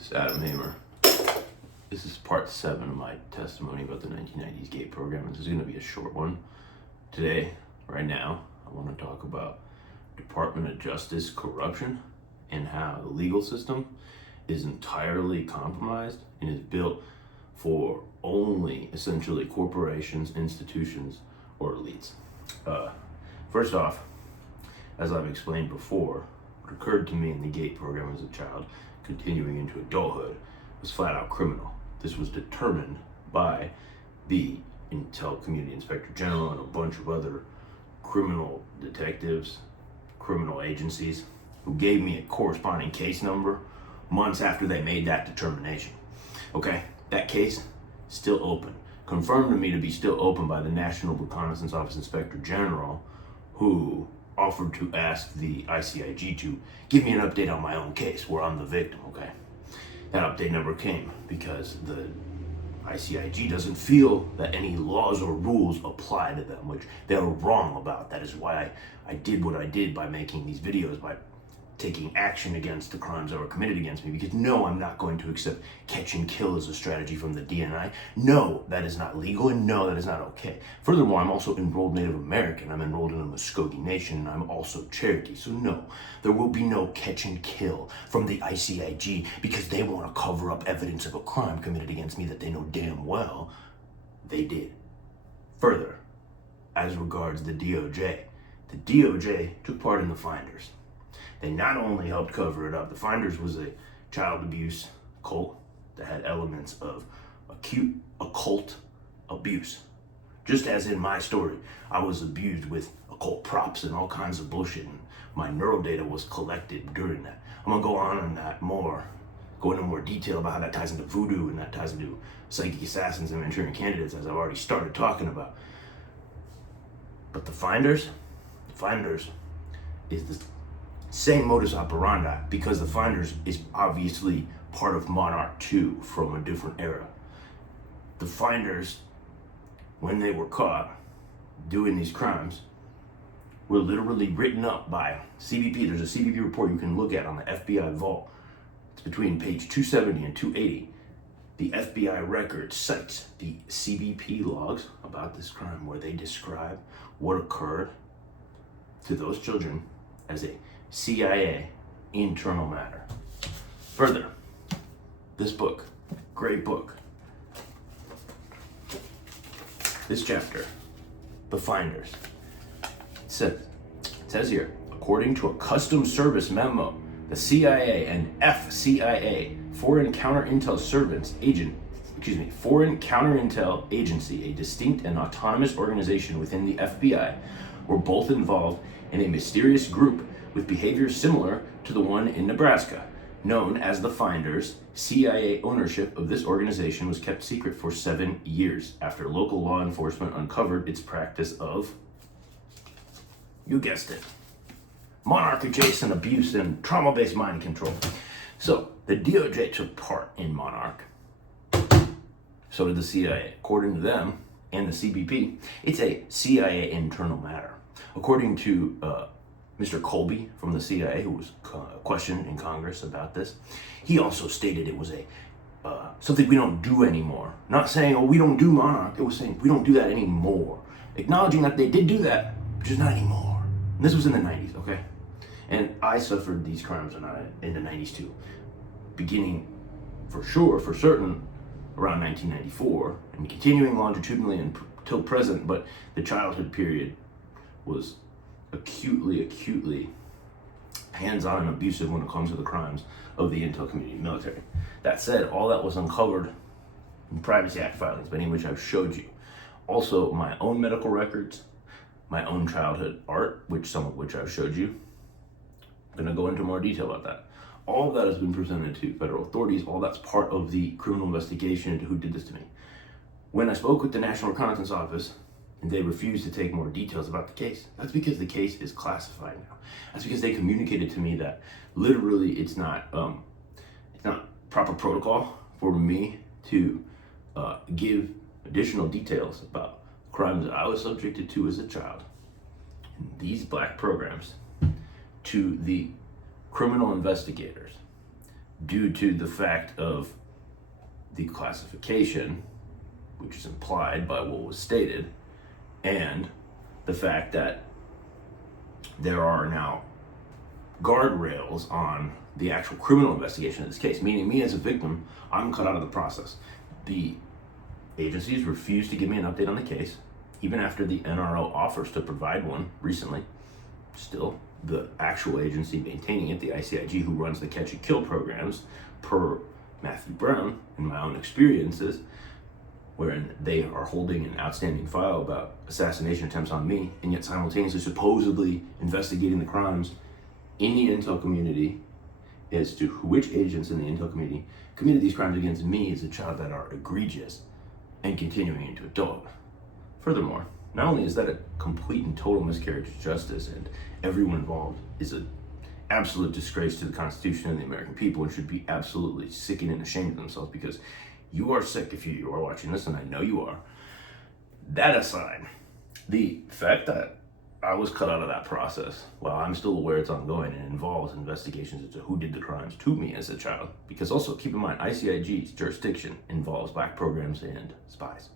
This is Adam Hamer. This is part 7 of my testimony about the 1990s gate program. This is going to be a short one. Today, right now, I want to talk about Department of Justice corruption and how the legal system is entirely compromised and is built for only essentially corporations, institutions, or elites. First off, as I've explained before, what occurred to me in the GATE program as a child, continuing into adulthood, was flat out criminal. This was determined by the Intel Community Inspector General and a bunch of other criminal detectives, criminal agencies, who gave me a corresponding case number months after they made that determination. Okay, that case, still open. Confirmed to me to be still open by the National Reconnaissance Office Inspector General, who offered to ask the ICIG to give me an update on my own case where I'm the victim, okay? That update never came because the ICIG doesn't feel that any laws or rules apply to them, which they're wrong about. That is why I did what I did by making these videos, by taking action against the crimes that were committed against me, because no, I'm not going to accept catch and kill as a strategy from the DNI. No, that is not legal, and no, that is not okay. Furthermore, I'm also enrolled Native American. I'm enrolled in the Muskogee Nation, and I'm also Cherokee. So no, there will be no catch and kill from the ICIG because they want to cover up evidence of a crime committed against me that they know damn well they did. Further, as regards the DOJ took part in the finders. They not only helped cover it up, the Finders was a child abuse cult that had elements of acute occult abuse. Just as in my story, I was abused with occult props and all kinds of bullshit, and my neural data was collected during that. I'm gonna go on that more, go into more detail about how that ties into voodoo and that ties into psychic assassins and Manchurian candidates, as I've already started talking about. But the Finders is the same modus operandi, because the Finders is obviously part of Monarch 2 from a different era. The Finders, when they were caught doing these crimes, were literally written up by CBP. There's a CBP report you can look at on the FBI vault. It's between page 270 and 280. The FBI record cites the CBP logs about this crime, where they describe what occurred to those children as a CIA internal matter. Further, this book, great book, this chapter, The Finders, it says here, according to a custom service memo, the CIA and FCIA, Foreign Counterintel Agency, a distinct and autonomous organization within the FBI, were both involved in a mysterious group with behavior similar to the one in Nebraska. Known as the Finders, CIA ownership of this organization was kept secret for 7 years after local law enforcement uncovered its practice of, you guessed it, monarch-adjacent abuse and trauma-based mind control. So, the DOJ took part in Monarch. So did the CIA. According to them and the CBP, it's a CIA internal matter. According to Mr. Colby from the CIA, who was questioned in Congress about this, he also stated it was a something we don't do anymore. Not saying, oh, we don't do Monarch. It was saying we don't do that anymore. Acknowledging that they did do that, but just not anymore. And this was in the 90s, okay? And I suffered these crimes in the 90s too. Beginning, for certain, around 1994, and continuing longitudinally until present, but the childhood period was acutely hands-on and abusive when it comes to the crimes of the Intel Community Military. That said, all that was uncovered in Privacy Act filings, many of which I've showed you. Also, my own medical records, my own childhood art, some of which I've showed you. I'm gonna go into more detail about that. All of that has been presented to federal authorities. All that's part of the criminal investigation into who did this to me. When I spoke with the National Reconnaissance Office, and they refused to take more details about the case, that's because the case is classified now. That's because they communicated to me that literally it's not proper protocol for me to give additional details about crimes that I was subjected to as a child. And these black programs, to the criminal investigators, due to the fact of the classification, which is implied by what was stated, and the fact that there are now guardrails on the actual criminal investigation of this case, meaning me as a victim, I'm cut out of the process. The agencies refuse to give me an update on the case, even after the NRO offers to provide one recently. Still, the actual agency maintaining it, the ICIG, who runs the catch and kill programs, per Matthew Brown, in my own experiences, wherein they are holding an outstanding file about assassination attempts on me, and yet simultaneously supposedly investigating the crimes in the intel community as to which agents in the intel community committed these crimes against me as a child that are egregious and continuing into adulthood. Furthermore, not only is that a complete and total miscarriage of justice, and everyone involved is an absolute disgrace to the Constitution and the American people and should be absolutely sickened and ashamed of themselves, because you are sick if you are watching this, and I know you are. That aside, the fact that I was cut out of that process, while I'm still aware it's ongoing and involves investigations into who did the crimes to me as a child, because also keep in mind, ICIG's jurisdiction involves black programs and spies.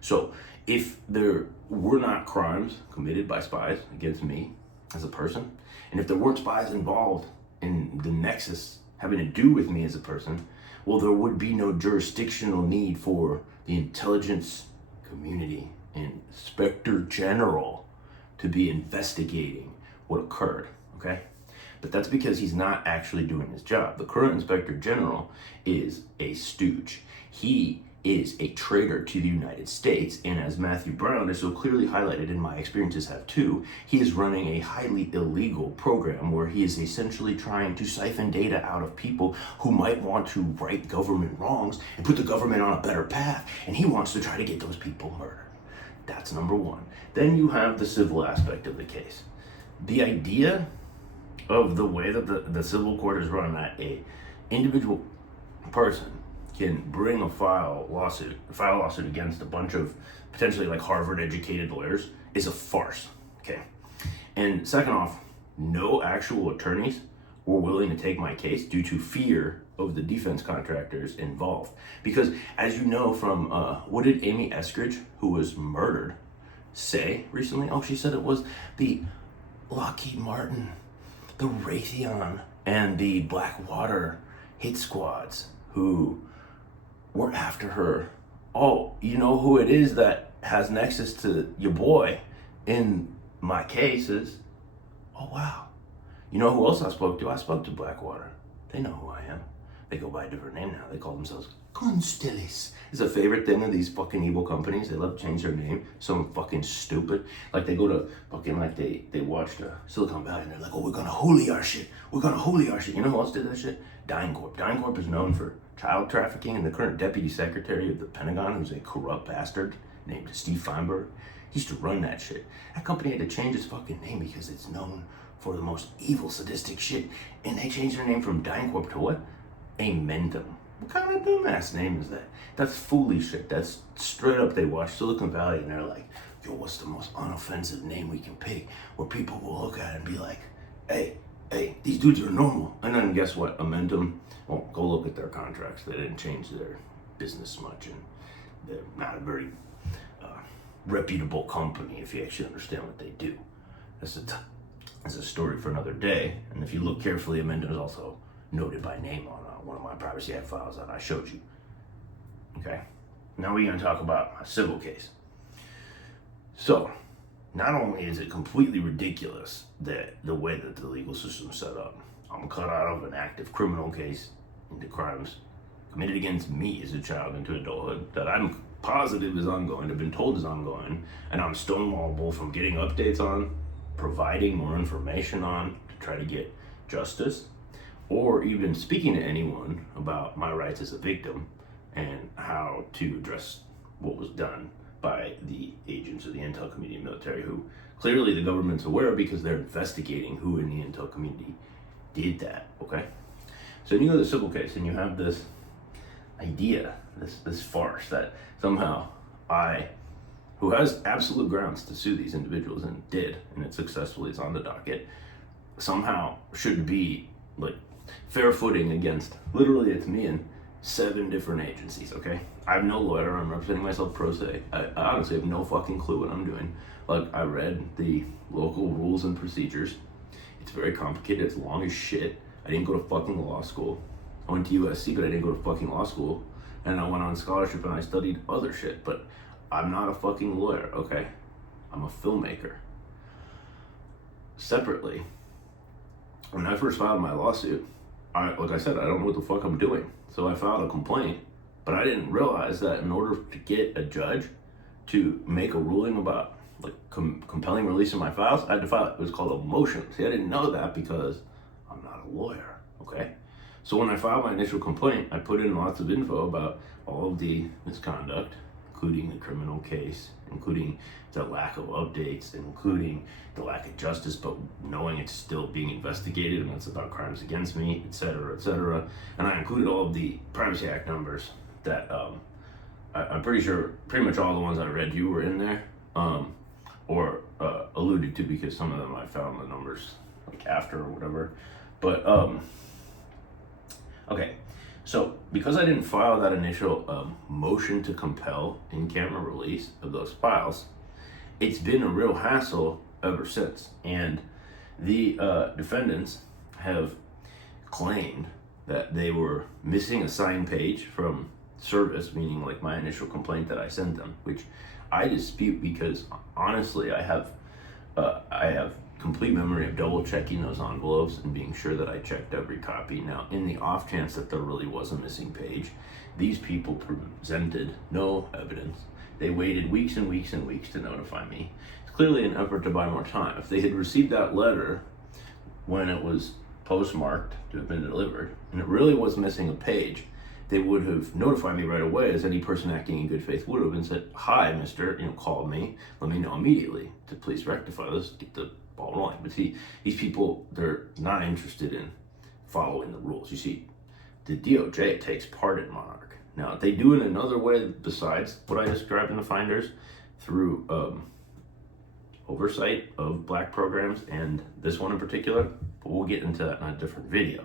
So if there were not crimes committed by spies against me as a person, and if there weren't spies involved in the nexus having to do with me as a person, well, there would be no jurisdictional need for the intelligence community and Inspector General to be investigating what occurred, okay? But that's because he's not actually doing his job. The current Inspector General is a stooge. He is a traitor to the United States, and as Matthew Brown is so clearly highlighted, and my experiences have too, he is running a highly illegal program where he is essentially trying to siphon data out of people who might want to right government wrongs and put the government on a better path, and he wants to try to get those people murdered. That's number one. Then you have the civil aspect of the case. The idea of the way that the civil court is run, that a individual person can bring a file a lawsuit against a bunch of potentially like Harvard educated lawyers, is a farce, okay? And second off, no actual attorneys were willing to take my case due to fear of the defense contractors involved. Because as you know from, what did Amy Eskridge, who was murdered, say recently? Oh, she said it was the Lockheed Martin, the Raytheon, and the Blackwater hit squads who were after her. Oh, you know who it is that has nexus to your boy in my cases? Oh, wow. You know who else I spoke to? I spoke to Blackwater. They know who I am. They go by a different name now. They call themselves Constellis. It's a favorite thing of these fucking evil companies. They love to change their name. Something fucking stupid. Like they go to fucking, like they watched Silicon Valley and they're like, oh, we're gonna holy our shit. We're gonna holy our shit. You know who else did that shit? DynCorp. DynCorp is known for child trafficking, and the current deputy secretary of the Pentagon, who's a corrupt bastard named Steve Feinberg, he used to run that shit. That company had to change its fucking name because it's known for the most evil, sadistic shit. And they changed their name from DynCorp to what? Amendum. What kind of dumbass name is that? That's foolish shit. That's straight up, they watch Silicon Valley and they're like, yo, what's the most unoffensive name we can pick? Where people will look at it and be like, hey, these dudes are normal. And then guess what? Amendum, well, go look at their contracts. They didn't change their business much, and they're not a very reputable company if you actually understand what they do. That's a story for another day. And if you look carefully, Amendum is also noted by name on one of my Privacy Act files that I showed you. Okay? Now we're going to talk about a civil case. So, not only is it completely ridiculous that the way that the legal system is set up, I'm cut out of an active criminal case into crimes committed against me as a child into adulthood that I'm positive is ongoing, I've been told is ongoing, and I'm stonewallable from getting updates on, providing more information on to try to get justice, or even speaking to anyone about my rights as a victim and how to address what was done by the agents of the intel community and military, who clearly the government's aware because they're investigating who in the intel community did that, okay? So you go to the civil case and you have this idea, this farce that somehow I, who has absolute grounds to sue these individuals and did, and it successfully is on the docket, somehow should be like fair footing against, literally it's me and 7 different agencies, okay? I'm no lawyer, I'm representing myself pro se. I honestly have no fucking clue what I'm doing. Like, I read the local rules and procedures. It's very complicated, it's long as shit. I didn't go to fucking law school. I went to USC, but I didn't go to fucking law school. And I went on scholarship and I studied other shit, but I'm not a fucking lawyer, okay? I'm a filmmaker. Separately, when I first filed my lawsuit, like I said, I don't know what the fuck I'm doing. So I filed a complaint, but I didn't realize that in order to get a judge to make a ruling about like compelling release of my files, I had to file it. It was called a motion. See, I didn't know that because I'm not a lawyer, okay? So when I filed my initial complaint, I put in lots of info about all of the misconduct, including the criminal case, including the lack of updates, including the lack of justice, but knowing it's still being investigated and it's about crimes against me, etc., etc. And I included all of the Privacy Act numbers that I'm pretty sure pretty much all the ones I read you were in there, or alluded to, because some of them I found the numbers like after or whatever. But okay. So, because I didn't file that initial motion to compel in-camera release of those files, it's been a real hassle ever since. And the defendants have claimed that they were missing a signed page from service, meaning like my initial complaint that I sent them, which I dispute because honestly, I have complete memory of double checking those envelopes and being sure that I checked every copy. Now, in the off chance that there really was a missing page, these people presented no evidence. They waited weeks and weeks and weeks to notify me. It's clearly an effort to buy more time. If they had received that letter when it was postmarked to have been delivered, and it really was missing a page, they would have notified me right away, as any person acting in good faith would have, and said, "Hi, mister, called me, let me know immediately to please rectify this, get the ball rolling." But see, these people, they're not interested in following the rules. You see, the DOJ takes part in Monarch. Now, they do it another way besides what I described in the finders, through oversight of black programs, and this one in particular, but we'll get into that in a different video.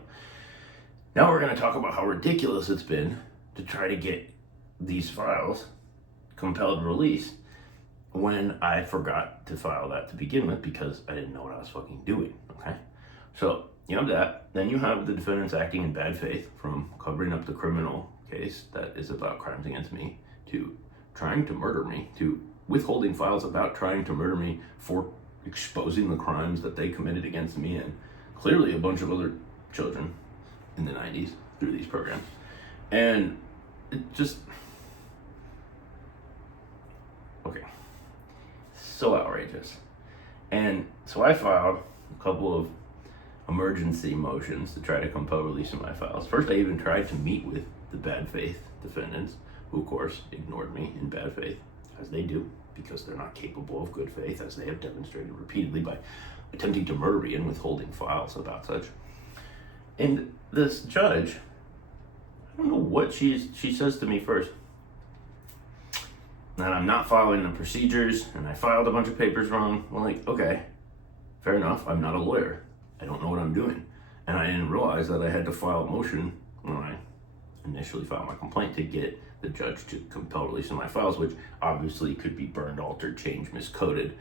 Now we're going to talk about how ridiculous it's been to try to get these files compelled release when I forgot to file that to begin with because I didn't know what I was fucking doing, okay? So, you have that. Then you have the defendants acting in bad faith, from covering up the criminal case that is about crimes against me, to trying to murder me, to withholding files about trying to murder me for exposing the crimes that they committed against me and clearly a bunch of other children in the 90s through these programs. And it just, okay, so outrageous. And so I filed a couple of emergency motions to try to compel release of my files. First, I even tried to meet with the bad faith defendants, who of course ignored me in bad faith, as they do, because they're not capable of good faith, as they have demonstrated repeatedly by attempting to murder me and withholding files about such. And this judge, I don't know what she says to me first, that I'm not following the procedures and I filed a bunch of papers wrong. Well, like, okay, fair enough. I'm not a lawyer. I don't know what I'm doing. And I didn't realize that I had to file a motion when I initially filed my complaint to get the judge to compel release of my files, which obviously could be burned, altered, changed, miscoded,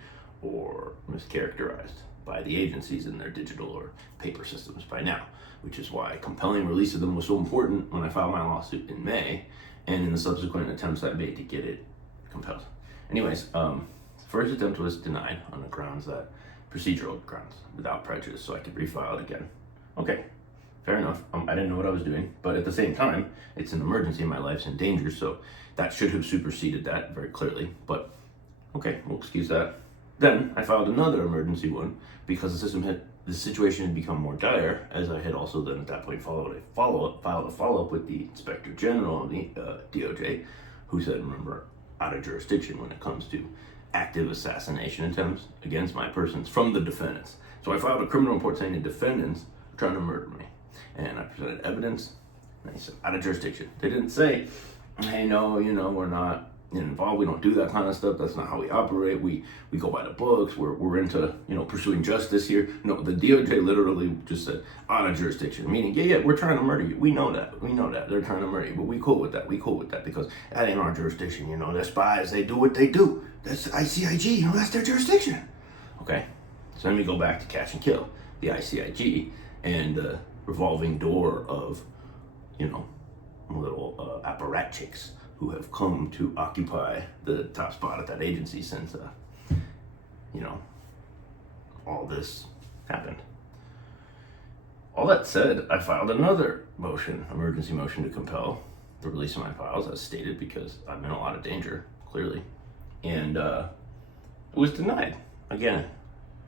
or mischaracterized by the agencies in their digital or paper systems by now, which is why compelling release of them was so important when I filed my lawsuit in May and in the subsequent attempts I made to get it compelled. Anyways, first attempt was denied on the grounds that procedural grounds, without prejudice, so I could refile it again. Okay, fair enough. I didn't know what I was doing, but at the same time, it's an emergency and my life's in danger, so that should have superseded that very clearly, but okay, we'll excuse that. Then I filed another emergency one because the situation had become more dire, as I had also then at that point filed a follow-up with the Inspector General of the DOJ, who said, remember, out of jurisdiction when it comes to active assassination attempts against my persons from the defendants. So I filed a criminal report saying the defendants were trying to murder me. And I presented evidence, and they said, out of jurisdiction. They didn't say, hey, no, we're not, involved. We don't do that kind of stuff. That's not how we operate. We go by the books. We're into, pursuing justice here. No, the DOJ literally just said out of jurisdiction, meaning, yeah, we're trying to murder you. We know that. They're trying to murder you, but we cool with that. Because that ain't our jurisdiction. They're spies. They do what they do. That's ICIG. That's their jurisdiction. Okay. So let me go back to Catch and Kill, the ICIG, and the revolving door of, little apparatchiks who have come to occupy the top spot at that agency since, all this happened. All that said, I filed another emergency motion to compel the release of my files, as stated, because I'm in a lot of danger, clearly. And it was denied, again,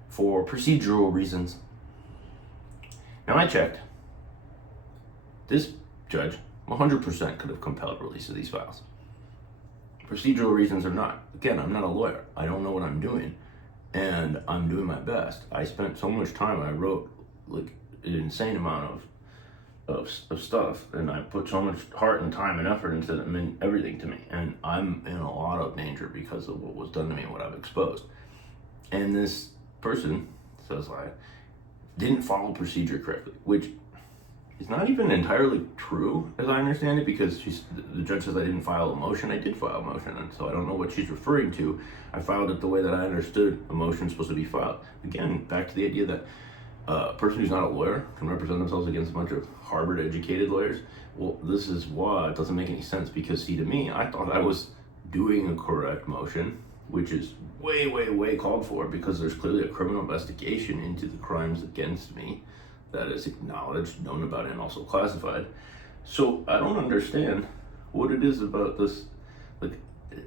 for procedural reasons. Now, I checked. This judge 100% could have compelled release of these files. Procedural reasons or not. Again, I'm not a lawyer. I don't know what I'm doing, and I'm doing my best. I spent so much time. I wrote like an insane amount of stuff, and I put so much heart and time and effort into them and everything to me. And I'm in a lot of danger because of what was done to me and what I've exposed. And this person says I didn't follow procedure correctly, which is not even entirely true, as I understand it, because the judge says I didn't file a motion. I did file a motion, and so I don't know what she's referring to. I filed it the way that I understood a motion is supposed to be filed. Again, back to the idea that a person who's not a lawyer can represent themselves against a bunch of Harvard-educated lawyers. Well, this is why it doesn't make any sense, because, see, to me, I thought I was doing a correct motion, which is way, way, way called for, because there's clearly a criminal investigation into the crimes against me that is acknowledged, known about, and also classified. So I don't understand what it is about this. Like,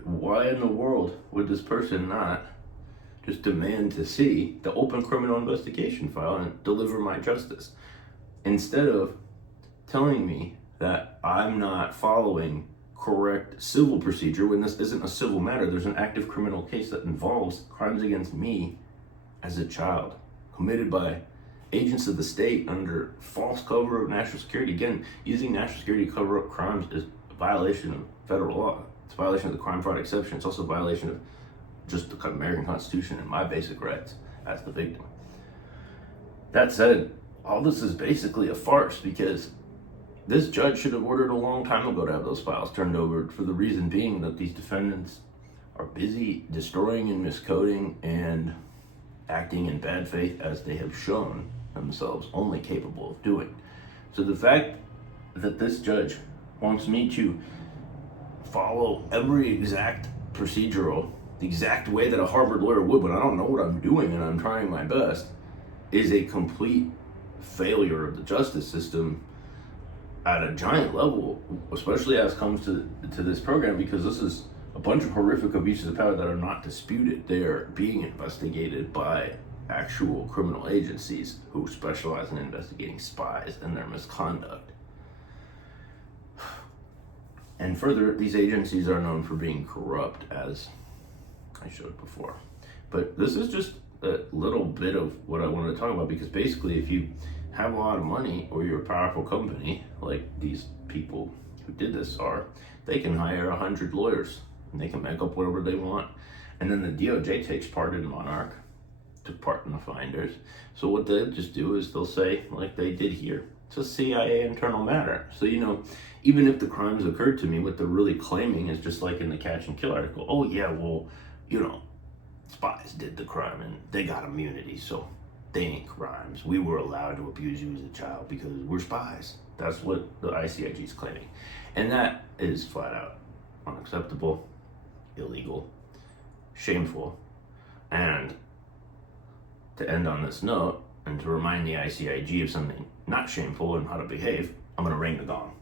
why in the world would this person not just demand to see the open criminal investigation file and deliver my justice, instead of telling me that I'm not following correct civil procedure when this isn't a civil matter? There's an active criminal case that involves crimes against me as a child, committed by agents of the state under false cover of national security. Again, using national security to cover up crimes is a violation of federal law. It's a violation of the crime fraud exception. It's also a violation of just the American Constitution and my basic rights as the victim. That said, all this is basically a farce, because this judge should have ordered a long time ago to have those files turned over, for the reason being that these defendants are busy destroying and miscoding and acting in bad faith, as they have shown themselves only capable of doing. So the fact that this judge wants me to follow every exact procedural, the exact way that a Harvard lawyer would, but I don't know what I'm doing and I'm trying my best, is a complete failure of the justice system at a giant level, especially as comes to this program, because this is a bunch of horrific abuses of power that are not disputed. They are being investigated by actual criminal agencies who specialize in investigating spies and their misconduct. And further, these agencies are known for being corrupt, as I showed before. But this is just a little bit of what I wanted to talk about, because basically, if you have a lot of money or you're a powerful company, like these people who did this are, they can hire 100 lawyers and they can make up whatever they want. And then the DOJ takes part in Monarch, took part in the finders. So what they'll just do is they'll say, like they did here, it's a CIA internal matter. So, even if the crimes occurred to me, what they're really claiming is just like in the Catch and Kill article, oh yeah, well, spies did the crime and they got immunity, so they ain't crimes. We were allowed to abuse you as a child because we're spies. That's what the ICIG is claiming. And that is flat out unacceptable, illegal, shameful. And to end on this note, and to remind the ICIG of something not shameful and how to behave, I'm going to ring the gong.